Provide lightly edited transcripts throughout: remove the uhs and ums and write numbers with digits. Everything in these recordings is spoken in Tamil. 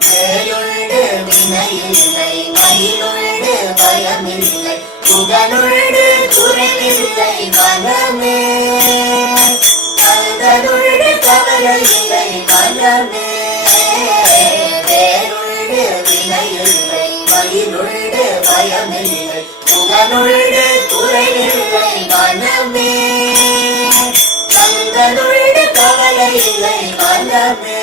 வேலுண்டு வினையில்லை மயிலுண்டு பயமில்லை புகனுண்டு குறைவில்லை மனமே கந்தனுண்டு கவலையில்லை மனமே வேலுண்டு வினையில்லை மயிலுண்டு பயமில்லை புகனுண்டு குறைவில்லை மனமே கந்தனுண்டு கவலையில்லை மனமே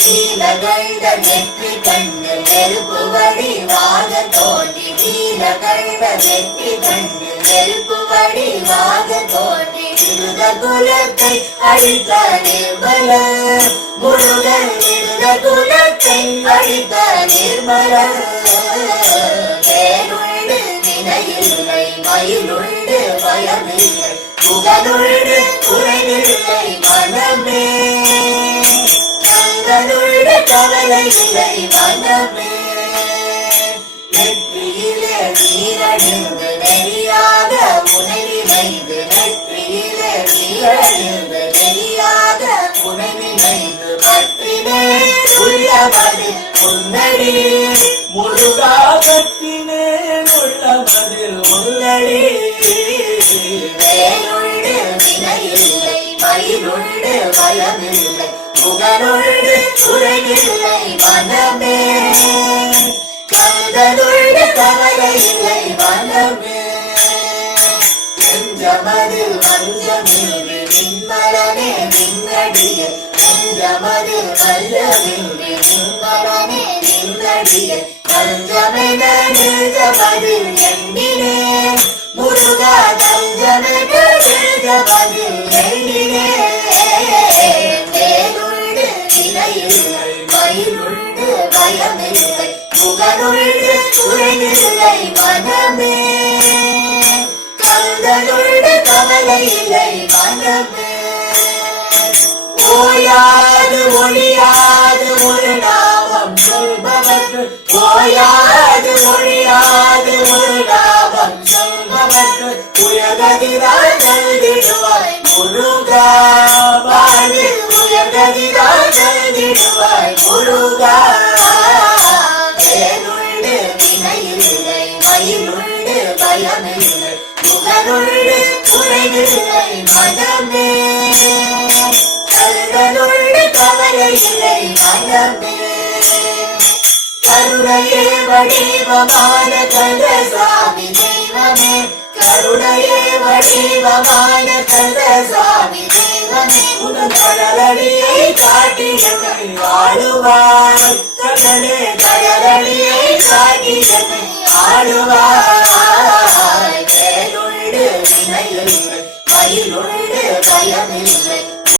நீலகண்ட நெற்றி கண்டு நெருப்பு வடிவாக தோன்றி நீலகண்ட நெற்றி கண்டு நெருப்பு வடிவாக தோன்றி திருத குலத்தை அழித்த நிர்மல முருகன் திருத குலத்தை அழித்த நிர்மல வேலுண்டு வினையில்லை மயிலுண்டு பயமில்லை புகனுண்டு குறைவில்லை மனமே கந்தனுண்டு கவலையில்லை மனமே நெற்றியிலே நீரணிந்து நெறியாக உனை நினைந்து நெற்றியிலே நீரணிந்து நெறியாக உனை நினைந்து பற்றினே உள்ளமது உன்னடி முருகா பற்றினே உள்ளமதில் உன்னடி வேலுண்டு வினையில்லை மயிலுண்டு பயமில்லை புகனுண்டு குறைவில்லை மனமே கந்தனுண்டு கவலையில்லை மனமே நெஞ்சமதில் வஞ்சமின்றி நின்மலனே நின்னடிய நெஞ்சமதில் வஞ்சமின்றி நின்மலனே நின்னடிய தஞ்சமென நெஞ்சமதில் எண்ணினே முருகா தஞ்சமென நெஞ்சமதில் எண்ணினே மயிலுண்டு பயமில்லை புகனுண்டு குறைவில்லை மனமே கந்தனுண்டு கவலையில்லை மனமே ஓயாது ஒழியாது ஒரு நாமம் சொல்பவர்க்கு ஓயாது ஒழியாது ஒரு நாமம் சொல்பவர்க்கு உயர்கதிரால் நல்கிடுவாய் முருகா வாழ்வில் உயர்கதிரால் நல்கிடுவாய் முருகா வேலுண்டு வினையில்லை மயிலுண்டு பயமில்லை புகனுண்டு குறைவில்லை மனமே கந்தனுண்டு கவலையில்லை மனமே கருணையே வடிவமான கந்தசாமி தெய்வமே கருணையே வடிவமான கந்தசாமி தெய்வமே உனது கடலடியை காட்டி என்னை ஆளுவாய் கடலே கடலடியை காட்டி என்னை ஆளுவாய் வேலுண்டு வினையில்லை மயிலுண்டு பயமில்லை